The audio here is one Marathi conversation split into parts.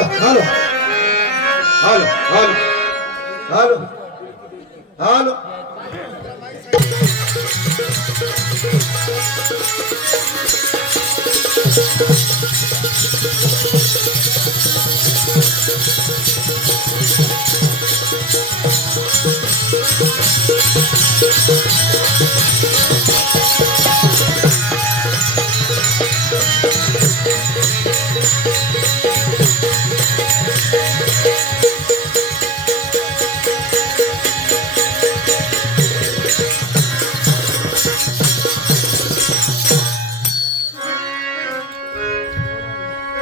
Hello hello hello hello hello hello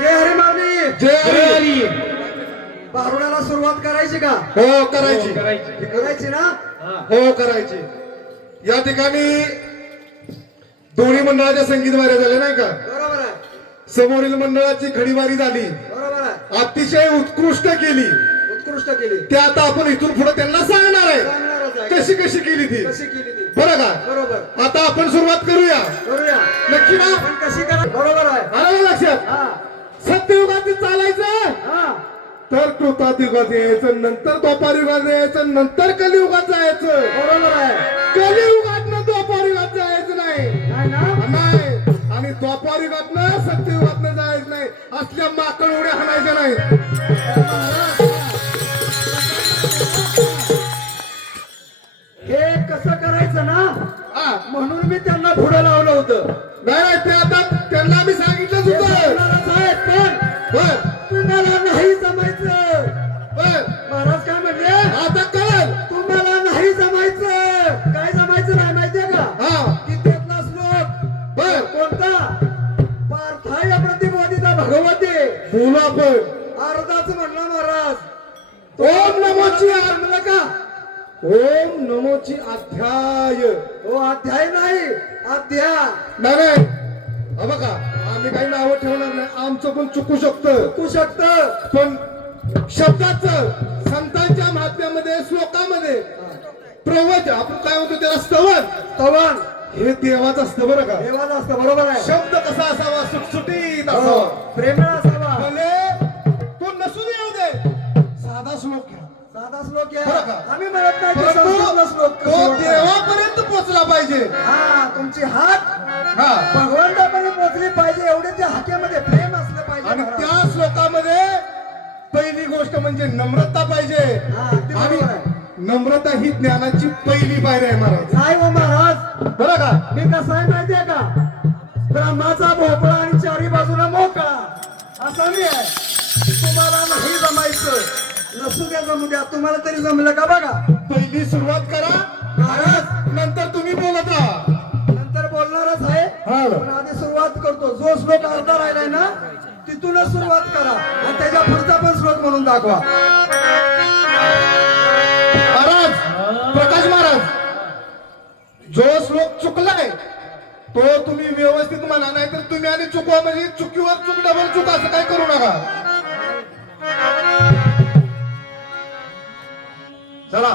जय हरी माऊली जय हरी. बारुणाला सुरुवात करायची का? हो करायची. करायची ना? हो करायची. या ठिकाणी दोन्ही मंडळाच्या संगीत वाऱ्या झाल्या नाही का? बरोबर आहे, समोरील मंडळाची खडीवारी झाली, बरोबर आहे, अतिशय उत्कृष्ट केली. उत्कृष्ट केली. ते आता आपण इथून पुढे त्यांना सांगणार आहे सांगणारच आहे. कशी कशी केली ती. कशी केली ती? बरं का? बरोबर. आता आपण सुरुवात करूया. करूया. नक्की ना? पण कशी करा? बरोबर आहे. आलं ना लक्षात? हा सत्ययुगात चालायचं हा तर कृतायुगात यायचं, नंतर द्वापारयुगात यायचं, नंतर कलियुगात जायचं. बरोबर आहे. कलियुगात ना द्वापारयुगात जायचं नाही. नाही ना? नाही. आणि द्वापारयुगात ना सत्ययुगात जायचं नाही. असल्या माकड उड्या हाणायच्या नाही. हे कसं करायचं ना, हा. म्हणून मी त्यांना पुढे लावलं होतं. नाही नाही, ते आता त्यांना मी सांगितलंच हे होतं. सांगणारच आहे, पण बर तुम्हाला नाही जमायचं. बर महाराज काय म्हणले? आता कळलं. तुम्हाला नाही जमायचं. काय जमायचं नाही माहितीये का? हा गीतेतला श्लोक बर कोणता? पार्थाय प्रतिबोधिता भगवते. बोलू आपण. अर्धाच म्हणला महाराज. ओम नमोची म्हणलं का? ओम नमोची अध्याय. हो अध्याय नाही, अध्याय. नाही नाही, हा बघा, आम्ही काही नावं ठेवणार नाही. आमचं पण चुकू शकतं, चुकू शकतं. पण शब्दाचं संतांच्या महात्म्यामध्ये श्लोकामध्ये प्रवचन आपण काय म्हणतो त्याला स्तवन, तवण हे देवाचं असतं बरं का. देवाला असतं. बरोबर आहे. शब्द कसा असावा? सुटसुटीत हो, असावा. प्रेमळ असावा. भले तो नसून येऊ दे, साधा श्लोक घ्या. साधा श्लोक बरं आहे. का? आम्ही म्हणत नाही की परंतु संस्कृतला श्लोक तो देवापर्यंत पोहोचला पाहिजे. हा तुमची हात हा, भगवंतापर्यंत पोहोचली पाहिजे, एवढे त्या हाक्यामध्ये प्रेम असलं पाहिजे. आणि महाराज. त्या श्लोकामध्ये पहिली गोष्ट म्हणजे नम्रता पाहिजे. हा, अगदी आणि बरोबर आहे. नम्रता ही ज्ञानाची पहिली पायरी आहे महाराज. नाही हो महाराज, बरं का? मी कसं आहे माहितीये का? ब्रह्माचा भोपळा आणि चारी बाजूला मोकळा असा मी आहे. तुम्हाला नाही जमायचं, नसू द्या जमू द्या. तुम्हाला तरी जमलं का बघा. पहिली सुरुवात करा महाराज, नंतर तुम्ही बोलत राहा. नंतर बोलणारच आहे, हा. पण आधी सुरुवात करतो. जो श्लोक अर्धा राहिलाय ना, तिथूनच सुरुवात करा आणि त्याच्या पुढचा पण श्लोक म्हणून दाखवा. महाराज, प्रकाश महाराज, जो श्लोक चुकलाय तो तुम्ही व्यवस्थित म्हणा, नाही तर तुम्ही आणि चुकवा म्हणजे चुकीवर चूक डबल चूक असं काय करू नका. चला.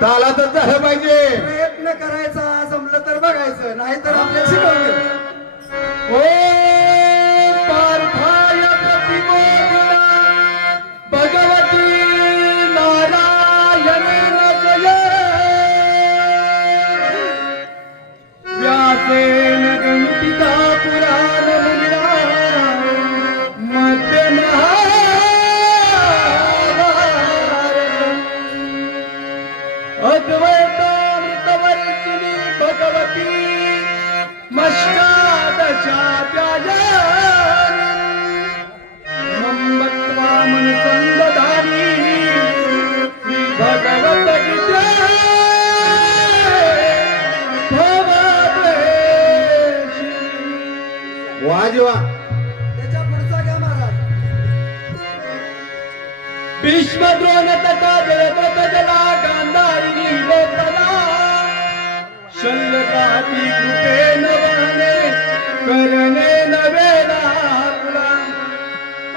ताला तर झालं पाहिजे. प्रयत्न करायचा, जमलं तर बघायचं, नाही तर आपल्या शिकवते. ओ पार्थाय प्रतिबोधिता भगवती नारायण जय. व्यासेन गंतिता पुराण मुनिना मध्य अद्वैतामृतवर्षिणी भगवती मष्टादशाध्याय मम्मत्वा मनसंदधारी श्री भगवत गीता भवदेशी. वाजवा. त्याच्या पुढचा घ्या महाराज. भीष्म द्रोण तथा जयद्रथ जला गांधारी गोपला पाठी कृपेन वाहने करणे नवे तुला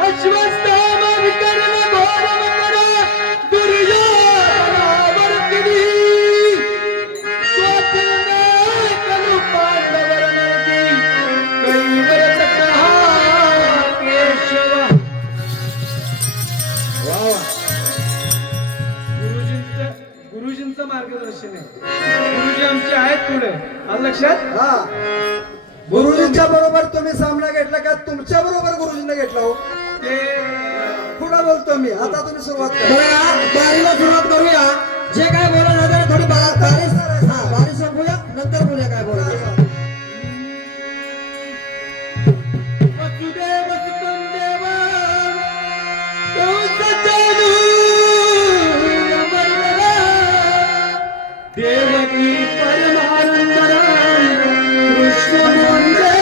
अश्वत्थामा विकर्ण घोर मकर दुर्योधनावर्तिनी स्वप्ने कलु पांडवर नरकी कैवरत कहा केशव. गुरुजींचं मार्गदर्शन आहे. गुरुजी आमचे आहेत पुढे आलं लक्षात. हा गुरुजींच्या बरोबर तुम्ही सामना घेतला का तुमच्या बरोबर गुरुजींना घेतला हो ते पुढे बोलतो मी आता तुम्ही सुरुवात करा बघा बारीला सुरुवात करूया. जे काय बोलायचं आहे थोडी बारीक संपूया नंतर बोलूया काय बोलायचं. वसुदेव सुतं देवं कंसचानूर मर्दना देवकी परमानंदनं कृष्णवंदे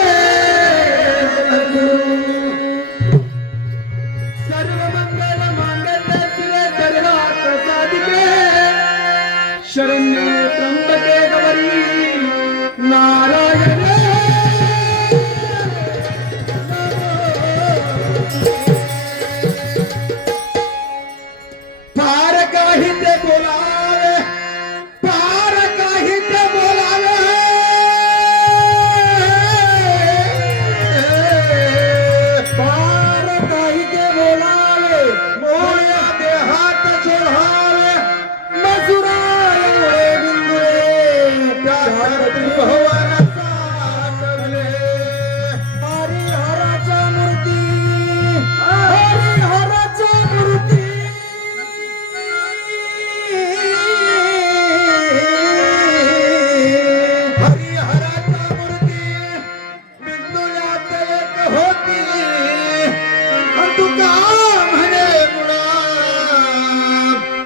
सर्वमंगल मांगल्ये शिवे सर्वार्थ साधिके शरण्ये त्र्यंबके गौरी नारायणे पार काही ते बोलावे पार काही ते बोलावे पार काही ते बोलावे मोया देहात चोळावे मजुराय बिंदुरे त्यात भवन साठवले हरिहराच्या मूर्ती हरिहराच्या मूर्ती हरिहराच्या मूर्ती बिंदुल्यात एक होती तुका म्हणे मुळा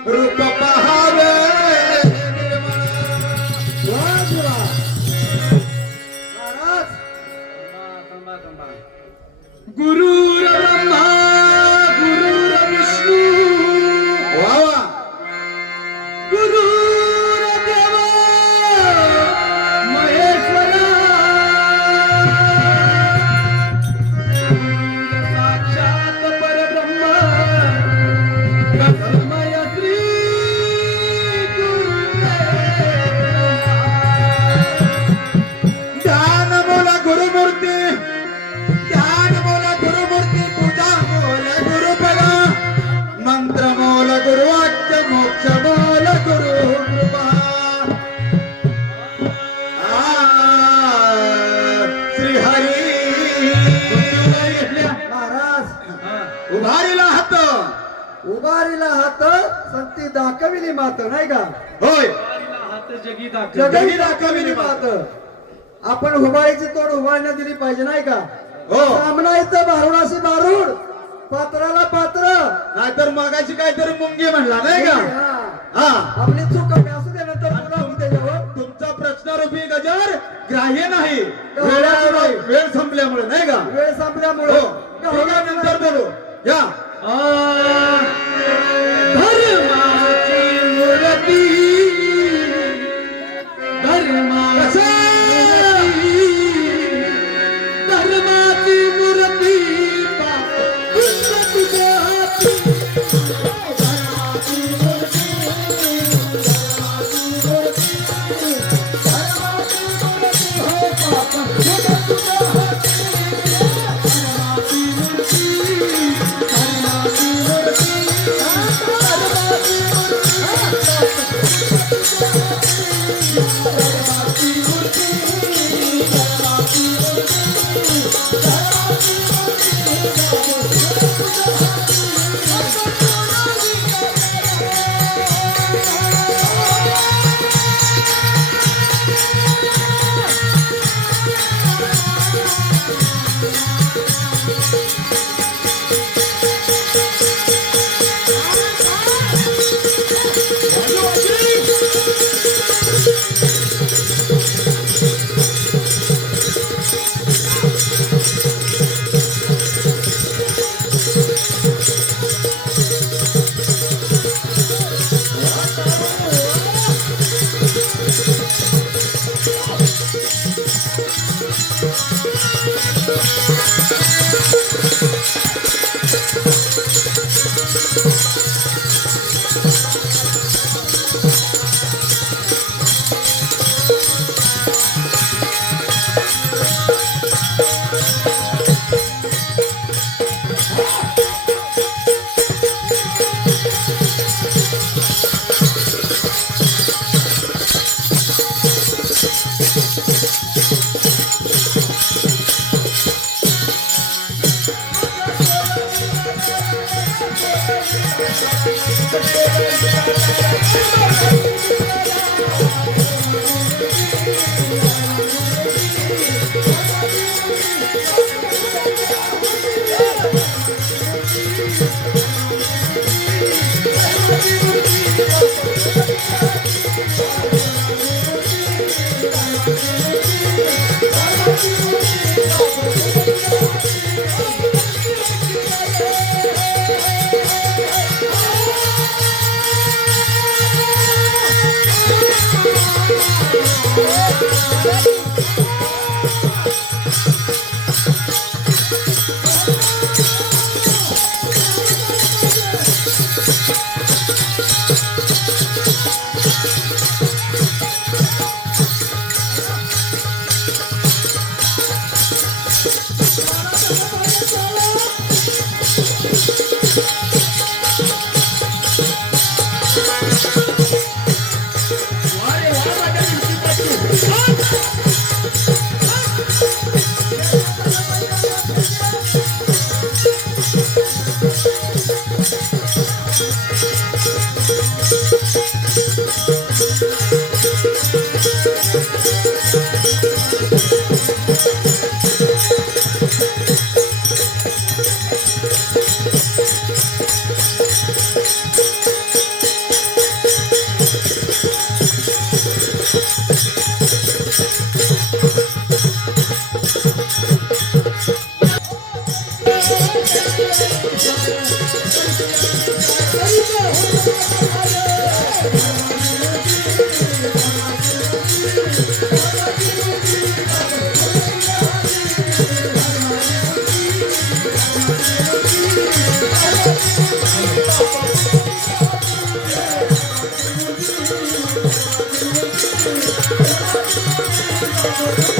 रूप पहावे गुरुर ब्रह्मा गुरुर विष्णू वा वा गुरुर देवा महेश्वरा साक्षात परब्रह्म तस्मै श्री ध्यान बोला गुरुमूर्ती ध्यान बोला गुरुमूर्ती पूजा बोला गुरुफला मंत्र बोला गुरुवाक्य मोक्ष बोला गुरु कृपा श्री हरी महाराज उभारीला हात उभारीला हात संती दाखविली मात नाही का होय जगही दाखविली मात आपण उभारीची तोड उभारण्यात दिली पाहिजे नाही का हो. सामना इथं बारुडाशी बारूड पात्राला पात्र नाहीतर मगाशी काहीतरी मुंगी म्हणला नाही का हा. हा आपली चूक कमी असू दे नंतर पुन्हा होऊ त्याच्यावर तुमचा प्रश्नरूपी गजर ग्राह्य नाही वेळाचं नाही. वेळ संपल्यामुळे नाही का वेळ संपल्यामुळे हो ठीक आहे, नंतर बोलू या धर्माची मूर्ती धर्माची मूर्ती तुझ्या हाती Thank you.